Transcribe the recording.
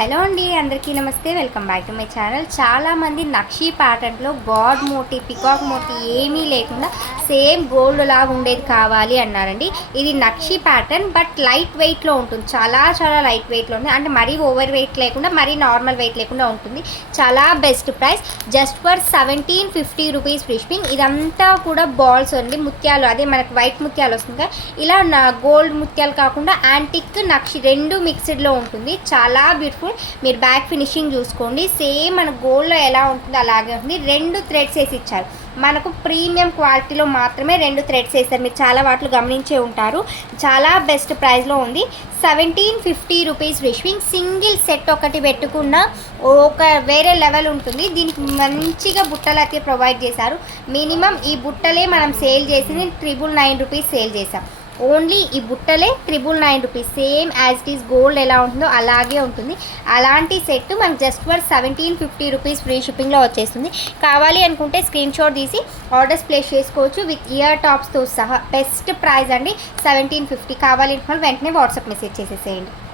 Hello అండి, అందరికీ నమస్తే. Welcome back to my channel. చాలామంది నక్షీ ప్యాటర్న్లో గాడ్ మోటీ, పికాక్ మోటీ ఏమీ లేకుండా సేమ్ గోల్డ్ లాగా ఉండేది కావాలి అన్నారండి. ఇది నక్షీ ప్యాటర్న్ బట్ లైట్ వెయిట్లో ఉంటుంది. చాలా చాలా లైట్ వెయిట్లో ఉంది. అంటే మరీ ఓవర్ వెయిట్ లేకుండా, మరీ నార్మల్ వెయిట్ లేకుండా ఉంటుంది. చాలా best price, just for 1750 rupees free shipping. ఇదంతా కూడా బాల్స్ అండి, ముత్యాలు. అదే మనకు వైట్ ముత్యాలు వస్తుంది, ఇలా గోల్డ్ ముత్యాలు కాకుండా యాంటిక్ నక్షి రెండు మిక్స్డ్లో ఉంటుంది. చాలా బ్యూటిఫుల్. మీరు బ్యాక్ ఫినిషింగ్ చూసుకోండి, సేమ్ మన గోల్డ్లో ఎలా ఉంటుందో అలాగే ఉంటుంది. 2 థ్రెడ్స్ వేసి ఇచ్చారు. మనకు ప్రీమియం క్వాలిటీలో మాత్రమే 2 థ్రెడ్స్ వేస్తారు. మీరు చాలా వాటిలో గమనించే ఉంటారు. చాలా బెస్ట్ ప్రైస్లో ఉంది. 1750 rupees free shipping. Single set ఒకటి పెట్టుకున్న ఒక వేరే లెవెల్ ఉంటుంది. దీనికి మంచిగా బుట్టలు అయితే ప్రొవైడ్ చేశారు. మినిమం ఈ బుట్టలే మనం సేల్ చేసింది 999 రూపీస్ సేల్ చేసాం. ఓన్లీ ఈ బుట్టలే 999 rupees. Same as it is gold ఎలా ఉంటుందో అలాగే ఉంటుంది. అలాంటి సెట్ మనకు జస్ట్ ఫర్ 1750 రూపీస్ ఫ్రీ షిప్పింగ్లో వచ్చేస్తుంది. కావాలి అనుకుంటే స్క్రీన్ షాట్ తీసి ఆర్డర్స్ ప్లేస్ చేసుకోవచ్చు విత్ ఇయర్ టాప్స్తో సహా. బెస్ట్ ప్రైస్ అండి 1750. కావాలి అనుకుంటే వెంటనే వాట్సాప్ మెసేజ్ చేసేసేయండి.